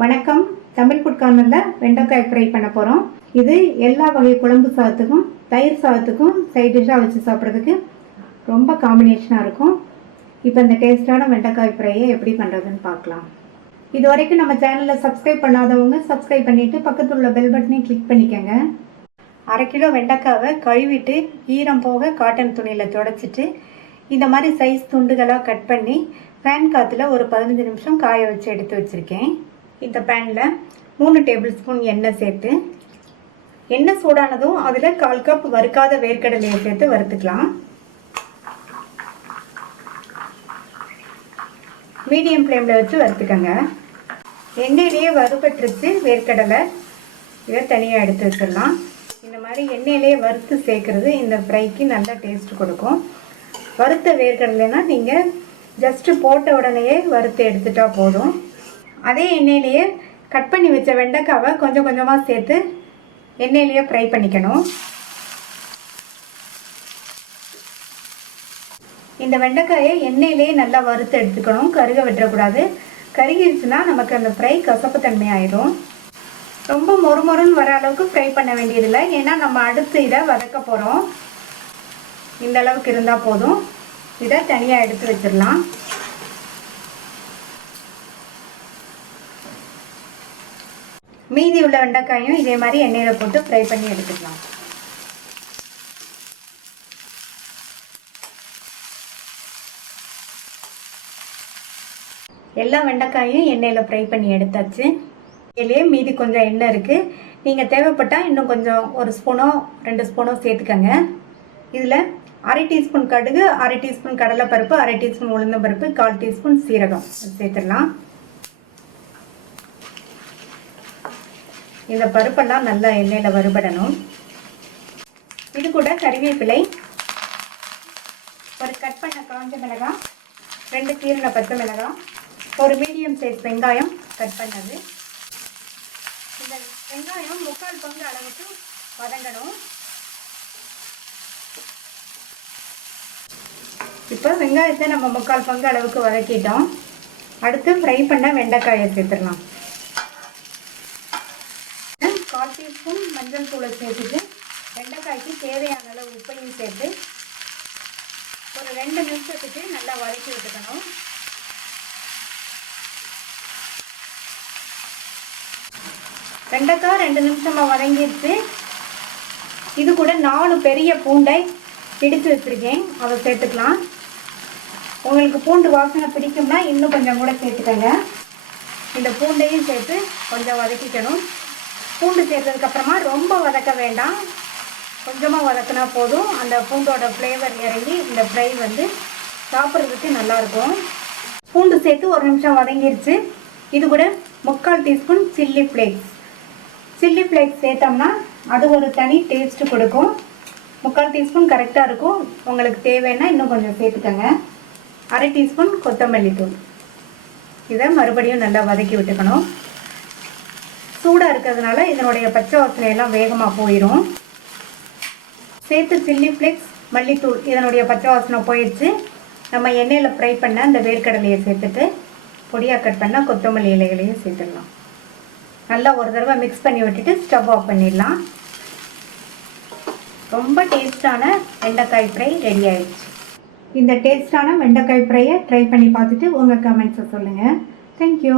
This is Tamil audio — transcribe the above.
வணக்கம். தமிழ் ஃபுட் கார்னரில் வெண்டைக்காய் ஃப்ரை பண்ண போகிறோம். இது எல்லா வகை குழம்பு சாதத்துக்கும் தயிர் சாதத்துக்கும் சைட் டிஷ்ஷாக வச்சு சாப்பிட்றதுக்கு ரொம்ப காம்பினேஷனாக இருக்கும். இப்போ இந்த டேஸ்டான வெண்டைக்காய் ஃப்ரையை எப்படி பண்ணுறதுன்னு பார்க்கலாம். இது வரைக்கும் நம்ம சேனலில் சப்ஸ்கிரைப் பண்ணாதவங்க சப்ஸ்கிரைப் பண்ணிவிட்டு பக்கத்தில் உள்ள பெல் பட்டனையும் கிளிக் பண்ணிக்கோங்க. 1/2 கிலோ வெண்டைக்காவை கழுவிட்டு ஈரம் போக காட்டன் துணியில் துடைச்சிட்டு இந்த மாதிரி சைஸ் துண்டுகளாக கட் பண்ணி பேன் காற்றுல ஒரு 15 நிமிஷம் காய வச்சு எடுத்து வச்சுருக்கேன். இந்த பேனில் 3 டேபிள் ஸ்பூன் எண்ணெய் சேர்த்து, எண்ணெய் சூடானதும் அதில் 1/4 கப் வறுக்காத வேர்க்கடலையை சேர்த்து வறுத்துக்கலாம். மீடியம் ஃப்ளேமில் வச்சு வறுத்துக்கங்க. எண்ணெயிலேயே வறுபட்டுருச்சு வேர்க்கடலை, இதை தனியாக எடுத்து வச்சிடலாம். இந்த மாதிரி எண்ணெயிலேயே வறுத்து சேர்க்குறது இந்த ஃப்ரைக்கு நல்ல டேஸ்ட் கொடுக்கும். வறுத்த வேர்க்கடலைன்னா நீங்கள் ஜஸ்ட்டு போட்ட உடனேயே வறுத்து எடுத்துட்டா போதும். அதே எண்ணெயிலேயே கட் பண்ணி வச்ச வெண்டைக்காவை கொஞ்சம் கொஞ்சமாக சேர்த்து எண்ணெயிலேயே ஃப்ரை பண்ணிக்கணும். இந்த வெண்டைக்காயை எண்ணெயிலேயே நல்லா வறுத்து எடுத்துக்கணும், கருக விட்டுறக்கூடாது. கருகிருச்சுன்னா நமக்கு அந்த ஃப்ரை கசப்பு தன்மை ஆயிடும். ரொம்ப மொறுமொறுன்னு வர அளவுக்கு ஃப்ரை பண்ண வேண்டியதில்லை, ஏன்னா நம்ம அடுத்து இதை வதக்க போகிறோம். இந்த அளவுக்கு இருந்தால் போதும். இதை தனியாக எடுத்து வச்சிடலாம். மீதி உள்ள வெண்டைக்காயும் இதே மாதிரி எண்ணெயில் போட்டு ஃப்ரை பண்ணி எடுத்துக்கலாம். எல்லா வெண்டைக்காயும் எண்ணெயில் ஃப்ரை பண்ணி எடுத்தாச்சு. இதுலேயே மீதி கொஞ்சம் எண்ணெய் இருக்குது. நீங்கள் தேவைப்பட்டால் இன்னும் கொஞ்சம் 1 ஸ்பூனோ 2 ஸ்பூனோ சேர்த்துக்கங்க. இதில் 1/2 டீஸ்பூன் கடுகு, 1/2 டீஸ்பூன் கடலைப்பருப்பு, 1/2 டீஸ்பூன் உளுந்தம்பருப்பு, 1/4 டீஸ்பூன் சீரகம் சேர்த்துடலாம். இந்த பருப்பெல்லாம் நல்லா எண்ணெயில் வறுபடணும். இது கூட கறிவேப்பிலை, ஒரு கட் பண்ண காஞ்ச மிளகாய், 2 கீறின பச்சை மிளகாய், ஒரு மீடியம் சைஸ் வெங்காயம் கட் பண்ணது. இந்த வெங்காயம் 3/4 பங்கு அளவுக்கு வதங்கணும். இப்போ வெங்காயத்தை நம்ம 3/4 பங்கு அளவுக்கு வதக்கிட்டோம். அடுத்து ஃப்ரை பண்ண வெண்டைக்காயை சேர்த்துடலாம். 1/4 டீஸ்பூன் மஞ்சள் தூளை சேர்த்துட்டு வெண்டைக்காய்க்கு தேவையான அளவு உப்பையும் சேர்த்து ஒரு 2 நிமிஷத்துக்கு நல்லா வதக்கி விட்டுக்கணும். வெண்டைக்காய் 2 நிமிஷமாக வதங்கிடுச்சு. இது கூட 4 பெரிய பூண்டை இடித்து வச்சுருக்கேன், அதை சேர்த்துக்கலாம். உங்களுக்கு பூண்டு வாசனை பிடிக்கும்னா இன்னும் கொஞ்சம் கூட சேர்த்துக்கங்க. இந்த பூண்டையும் சேர்த்து கொஞ்சம் வதக்கிக்கணும். பூண்டு சேர்த்ததுக்கப்புறமா ரொம்ப வதக்க வேண்டாம், கொஞ்சமாக வதக்கினா போதும். அந்த பூண்டோட ஃப்ளேவர் இறங்கி இந்த ஃப்ரை சாப்பிட்றதுக்கு நல்லாயிருக்கும். பூண்டு சேர்த்து 1 நிமிஷம் வதங்கிருச்சு. இது கூட 3/4 டீஸ்பூன் சில்லி ஃப்ளேக்ஸ் சேர்த்தோம்னா அது ஒரு தனி டேஸ்ட்டு கொடுக்கும். 3/4 டீஸ்பூன் கரெக்டாக இருக்கும். உங்களுக்கு தேவைன்னா இன்னும் கொஞ்சம் சேர்த்துக்கங்க. 1/2 டீஸ்பூன் கொத்தமல்லி தூள். இதை மறுபடியும் நல்லா வதக்கி விட்டுக்கணும். சூடாக இருக்கிறதுனால இதனுடைய பச்சை வாசனையெல்லாம் வேகமாக போயிடும். சேர்த்து சில்லி ஃப்ளேக்ஸ், மல்லித்தூள், இதனுடைய பச்சை வாசனை போயிடுச்சு. நம்ம எண்ணெயில் ஃப்ரை பண்ண அந்த வேர்க்கடலையை சேர்த்துட்டு பொடியாக கட் பண்ண கொத்தமல்லி இலைகளையும் சேர்த்துடலாம். நல்லா ஒரு தடவை மிக்ஸ் பண்ணி விட்டுட்டு ஸ்டவ் ஆஃப் பண்ணிடலாம். ரொம்ப டேஸ்டான வெண்டைக்காய் ஃப்ரை ரெடி ஆயிடுச்சு. இந்த டேஸ்டான வெண்டைக்காய் ஃப்ரையை ட்ரை பண்ணி பார்த்துட்டு உங்கள் கமெண்ட்ஸை சொல்லுங்கள். தேங்க்யூ.